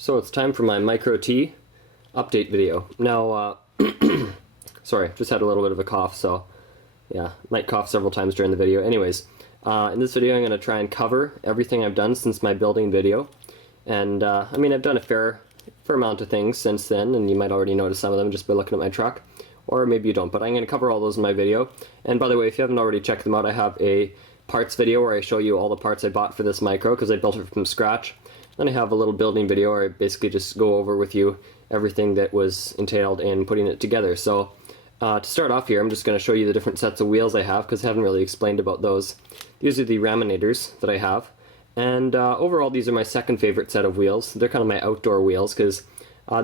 So it's time for my Micro-T update video. Now, sorry, just had a little bit of a cough, so yeah, might cough several times during the video. Anyways, in this video I'm going to try and cover everything I've done since my building video. And I mean, I've done a fair amount of things since then, and you might already notice some of them just by looking at my truck. Or maybe you don't, but I'm going to cover all those in my video. And by the way, if you haven't already checked them out, I have a parts video where I show you all the parts I bought for this micro because I built it from scratch. Then I have a little building video where I basically just go over with you everything that was entailed in putting it together. So to start off here, I'm just going to show you the different sets of wheels I have because I haven't really explained about those. These are the Raminators that I have. And overall, these are my second favorite set of wheels. They're kind of my outdoor wheels because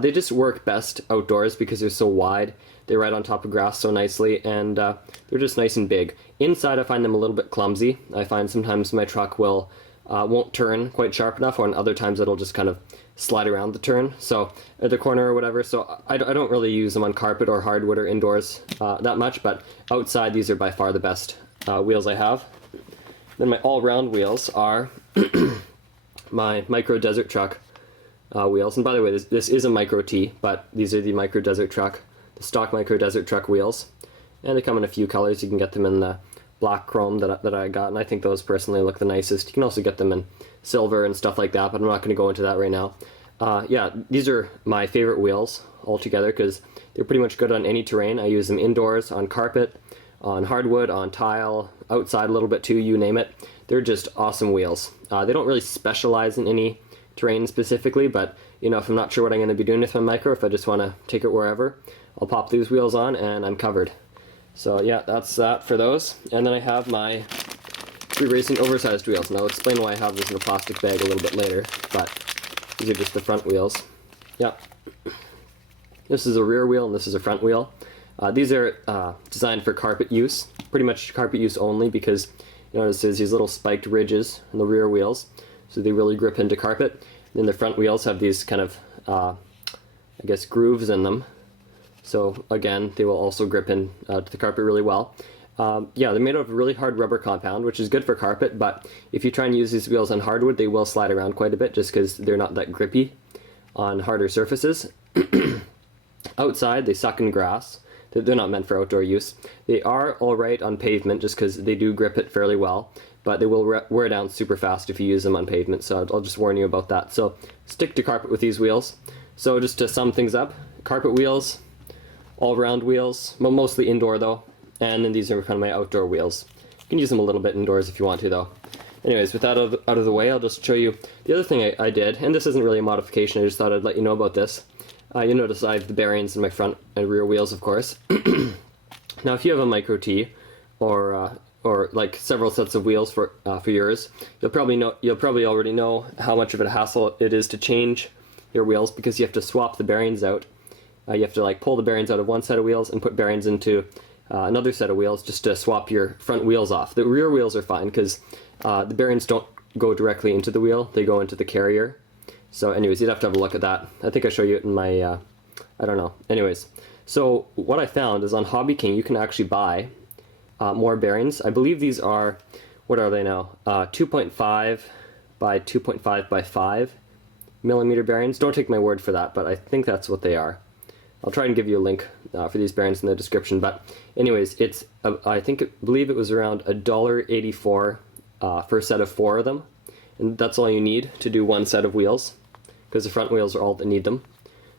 they just work best outdoors because they're so wide. They ride on top of grass so nicely, and they're just nice and big. Inside, I find them a little bit clumsy. I find sometimes my truck won't turn quite sharp enough, or other times it'll just kind of slide around the turn, so at the corner or whatever. So I don't really use them on carpet or hardwood or indoors that much, but outside these are by far the best wheels I have. Then my all-round wheels are my Micro Desert Truck wheels. And by the way, this is a Micro-T, but these are the Micro Desert Truck, the stock Micro Desert Truck wheels. And they come in a few colors. You can get them in the black chrome that I got, and I think those personally look the nicest. You can also get them in silver and stuff like that, but I'm not going to go into that right now. Yeah, these are my favorite wheels altogether because they're pretty much good on any terrain. I use them indoors, on carpet, on hardwood, on tile, outside a little bit too, you name it. They're just awesome wheels. They don't really specialize in any terrain specifically, but you know, if I'm not sure what I'm going to be doing with my micro, if I just want to take it wherever, I'll pop these wheels on and I'm covered. So yeah, that's that for those. And then I have my Free Racing oversized wheels. And I'll explain why I have this in a plastic bag a little bit later, but these are just the front wheels. Yeah. This is a rear wheel and this is a front wheel. These are designed for carpet use, pretty much carpet use only, because you notice there's these little spiked ridges in the rear wheels, so they really grip into carpet. Then the front wheels have these kind of, I guess, grooves in them. So again, they will also grip in to the carpet really well. Yeah, they're made out of a really hard rubber compound, which is good for carpet, but if you try and use these wheels on hardwood, they will slide around quite a bit just because they're not that grippy on harder surfaces. Outside, they suck in grass. They're not meant for outdoor use. They are alright on pavement just because they do grip it fairly well, but they will wear down super fast if you use them on pavement, so I'll just warn you about that. So stick to carpet with these wheels. So just to sum things up, carpet wheels, all-round wheels, mostly indoor though, and then these are kind of my outdoor wheels. You can use them a little bit indoors if you want to though. Anyways, with that out of the way, I'll just show you the other thing I did, and this isn't really a modification, I just thought I'd let you know about this. You notice I have the bearings in my front and rear wheels, of course. Now if you have a Micro-T or like several sets of wheels for yours, you'll probably already know how much of a hassle it is to change your wheels because you have to swap the bearings out. You have to like pull the bearings out of one set of wheels and put bearings into another set of wheels just to swap your front wheels off. The rear wheels are fine because the bearings don't go directly into the wheel, they go into the carrier. So anyways, you'd have to have a look at that. I think I show you it in my, I don't know. Anyways, so what I found is on Hobby King you can actually buy more bearings. I believe these are, what are they now? 2.5 by 2.5 by 5 millimeter bearings. Don't take my word for that, but I think that's what they are. I'll try and give you a link for these bearings in the description, but anyways, it's I believe it was around $1.84 for a set of 4 of them, and that's all you need to do one set of wheels, because the front wheels are all that need them.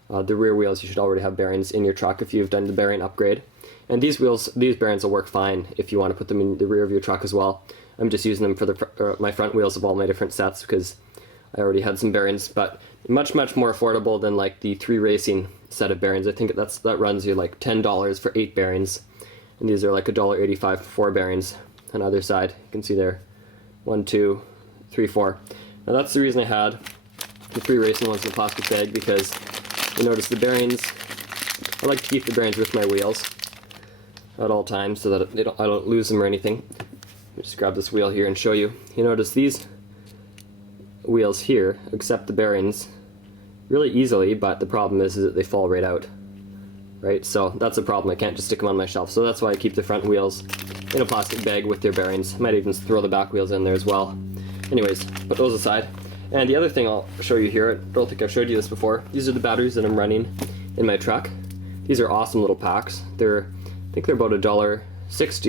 The rear wheels, you should already have bearings in your truck if you've done the bearing upgrade, and these bearings will work fine if you want to put them in the rear of your truck as well. I'm just using them for my front wheels of all my different sets because I already had some bearings, but much more affordable than like the 3 Racing set of bearings. I think that runs you like $10 for 8 bearings, and these are like $1.85 for 4 bearings. On the other side, you can see there, 1, 2, 3, 4. Now that's the reason I had the 3 Racing ones in the plastic bag, because you notice the bearings, I like to keep the bearings with my wheels at all times so that I don't lose them or anything. Let me just grab this wheel here and show you. You notice these wheels here accept the bearings really easily, but the problem is that they fall right out. Right, so that's a problem. I can't just stick them on my shelf. So that's why I keep the front wheels in a plastic bag with their bearings. I might even throw the back wheels in there as well. Anyways, put those aside. And the other thing I'll show you here, I don't think I've showed you this before, these are the batteries that I'm running in my truck. These are awesome little packs. I think they're about $1.60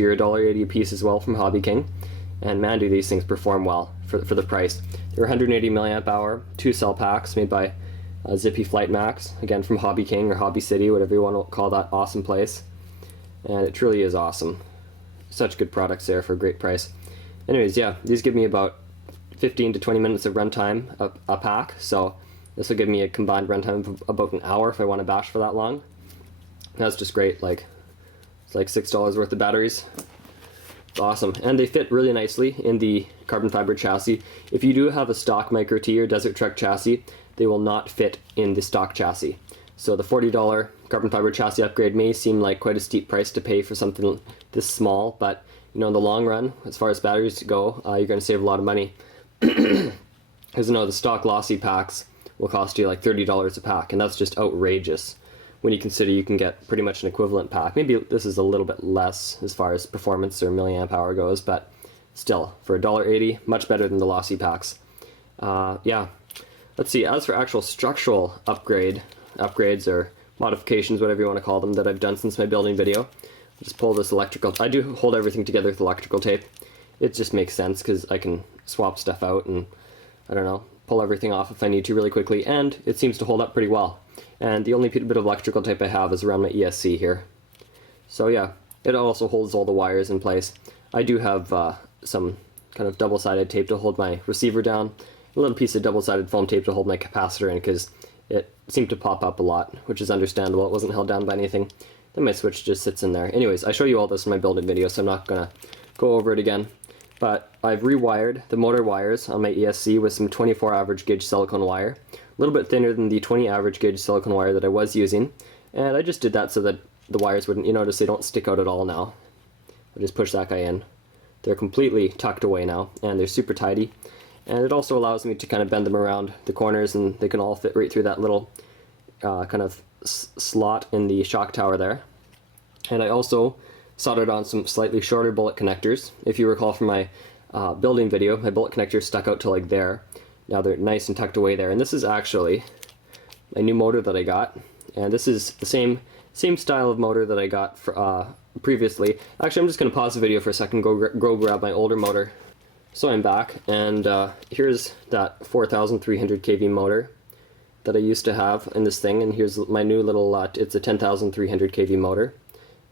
or $1.80 a piece as well from Hobby King. And man, do these things perform well for the price. They're 180 milliamp hour, 2-cell packs made by Zippy Flight Max, again from Hobby King or Hobby City, whatever you want to call that awesome place. And it truly is awesome. Such good products there for a great price. Anyways, yeah, these give me about 15 to 20 minutes of runtime a pack, so this will give me a combined runtime of about an hour if I want to bash for that long. That's just great. Like, it's like $6 worth of batteries. It's awesome, and they fit really nicely in the carbon fiber chassis. If you do have a stock Micro-T or Desert Trek chassis, they will not fit in the stock chassis. So the $40 carbon fiber chassis upgrade may seem like quite a steep price to pay for something this small, but you know, in the long run, as far as batteries go, you're going to save a lot of money. Because you know, the stock Losi packs will cost you like $30 a pack, and that's just outrageous when you consider you can get pretty much an equivalent pack. Maybe this is a little bit less as far as performance or milliamp hour goes, but still, for $1.80, much better than the Losi packs. Yeah, let's see, as for actual structural upgrades or modifications, whatever you want to call them, that I've done since my building video, I'll just pull this electrical, I do hold everything together with electrical tape. It just makes sense because I can swap stuff out and, I don't know, pull everything off if I need to really quickly, and it seems to hold up pretty well. And the only bit of electrical tape I have is around my ESC here. So yeah, it also holds all the wires in place. I do have some kind of double-sided tape to hold my receiver down, a little piece of double-sided foam tape to hold my capacitor in because it seemed to pop up a lot, which is understandable. It wasn't held down by anything. Then my switch just sits in there. Anyways, I show you all this in my building video, so I'm not going to go over it again. But I've rewired the motor wires on my ESC with some 24 average gauge silicone wire, a little bit thinner than the 20 average gauge silicone wire that I was using, and I just did that so that the wires wouldn't, you notice they don't stick out at all now. I just push that guy in. They're completely tucked away now, and they're super tidy, and it also allows me to kind of bend them around the corners, and they can all fit right through that little kind of slot in the shock tower there. And I also soldered on some slightly shorter bullet connectors. If you recall from my building video, my bullet connectors stuck out to like there. Now they're nice and tucked away there. And this is actually a new motor that I got. And this is the same style of motor that I got for, previously. Actually, I'm just going to pause the video for a second, go grab my older motor. So I'm back, and here's that 4,300 kV motor that I used to have in this thing. And here's my new little, it's a 10,300 kV motor.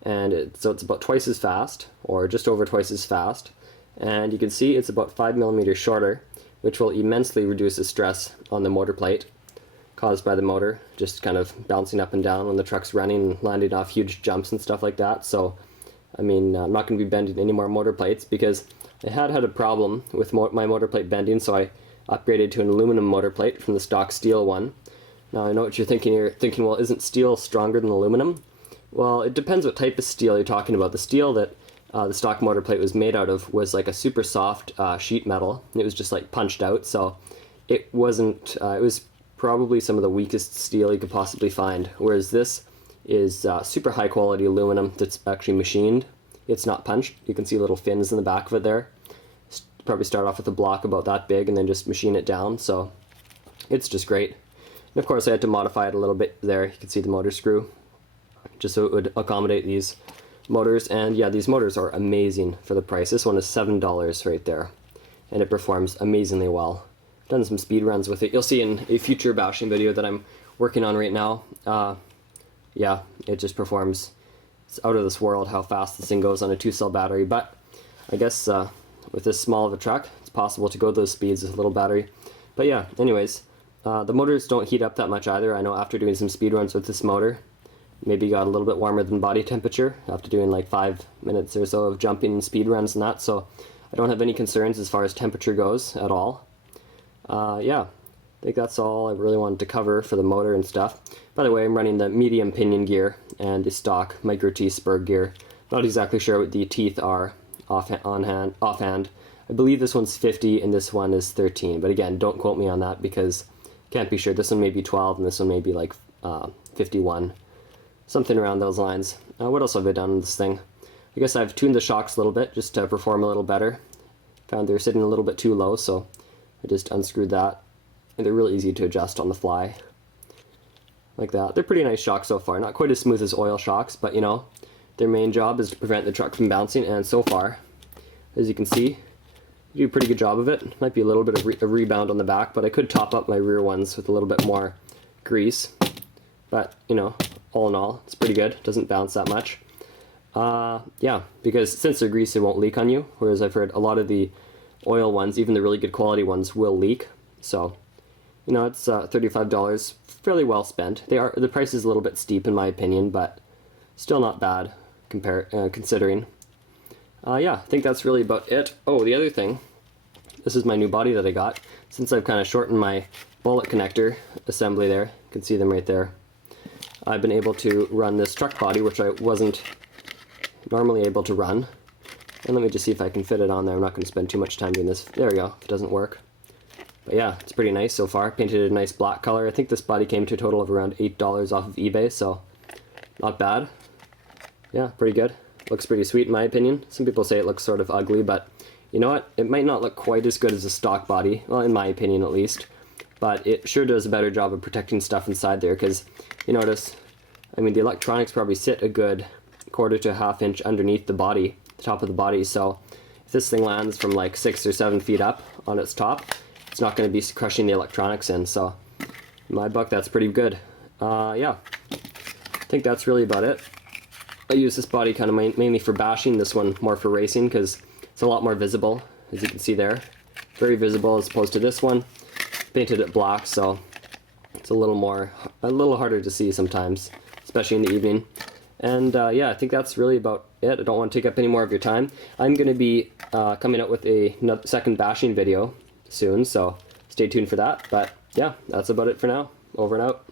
And so it's about twice as fast, or just over twice as fast. And you can see it's about 5 millimeters shorter, which will immensely reduce the stress on the motor plate caused by the motor, just kind of bouncing up and down when the truck's running and landing off huge jumps and stuff like that. So, I mean, I'm not going to be bending any more motor plates because I had a problem with my motor plate bending, so I upgraded to an aluminum motor plate from the stock steel one. Now I know what you're thinking. You're thinking, well, isn't steel stronger than aluminum? Well, it depends what type of steel you're talking about. The steel that the stock motor plate was made out of was like a super soft sheet metal. It was just like punched out, so it wasn't, it was probably some of the weakest steel you could possibly find. Whereas this is super high quality aluminum that's actually machined. It's not punched. You can see little fins in the back of it there. Probably start off with a block about that big and then just machine it down, so it's just great. And of course I had to modify it a little bit there. You can see the motor screw, just so it would accommodate these motors. And yeah, these motors are amazing for the price. This one is $7 right there, and it performs amazingly well. I've done some speed runs with it. You'll see in a future bashing video that I'm working on right now. Yeah, it just performs, it's out of this world how fast this thing goes on a 2-cell battery. But I guess with this small of a truck, it's possible to go those speeds with a little battery. But yeah, anyways, the motors don't heat up that much either. I know after doing some speed runs with this motor, maybe got a little bit warmer than body temperature after doing like 5 minutes or so of jumping and speed runs and that, so I don't have any concerns as far as temperature goes at all. Yeah, I think that's all I really wanted to cover for the motor and stuff. By the way, I'm running the medium pinion gear and the stock Micro-T spur gear. Not exactly sure what the teeth are offhand. I believe this one's 50 and this one is 13, but again, don't quote me on that because can't be sure. This one may be 12 and this one may be like 51. Something around those lines. What else have I done in this thing? I guess I've tuned the shocks a little bit just to perform a little better. Found they're sitting a little bit too low, so I just unscrewed that and they're really easy to adjust on the fly. Like that. They're pretty nice shocks so far. Not quite as smooth as oil shocks, but you know, their main job is to prevent the truck from bouncing, and so far, as you can see, they do a pretty good job of it. Might be a little bit of a rebound on the back, but I could top up my rear ones with a little bit more grease. But, you know, all in all, it's pretty good. It doesn't bounce that much. Yeah, because since they're greasy, it won't leak on you, whereas I've heard a lot of the oil ones, even the really good quality ones, will leak. So, you know, it's $35, fairly well spent. The price is a little bit steep in my opinion, but still not bad considering. Yeah, I think that's really about it. Oh, the other thing, this is my new body that I got. Since I've kind of shortened my bullet connector assembly there, you can see them right there, I've been able to run this truck body, which I wasn't normally able to run. And let me just see if I can fit it on there. I'm not going to spend too much time doing this. There we go, if it doesn't work. But yeah, it's pretty nice so far. Painted it a nice black color. I think this body came to a total of around $8 off of eBay, so not bad. Yeah, pretty good. Looks pretty sweet in my opinion. Some people say it looks sort of ugly, but you know what? It might not look quite as good as a stock body, well, in my opinion at least, but it sure does a better job of protecting stuff inside there, because you notice, I mean, the electronics probably sit a good quarter to a half inch underneath the body, the top of the body, so if this thing lands from like 6 or 7 feet up on its top, it's not going to be crushing the electronics in, so in my book that's pretty good. Yeah, I think that's really about it. I use this body kind of mainly for bashing, this one more for racing because it's a lot more visible, as you can see there. Very visible as opposed to this one. Painted it black, so it's a little harder to see sometimes, especially in the evening. And yeah, I think that's really about it. I don't want to take up any more of your time. I'm going to be coming out with a second bashing video soon, so stay tuned for that. But yeah, that's about it for now. Over and out.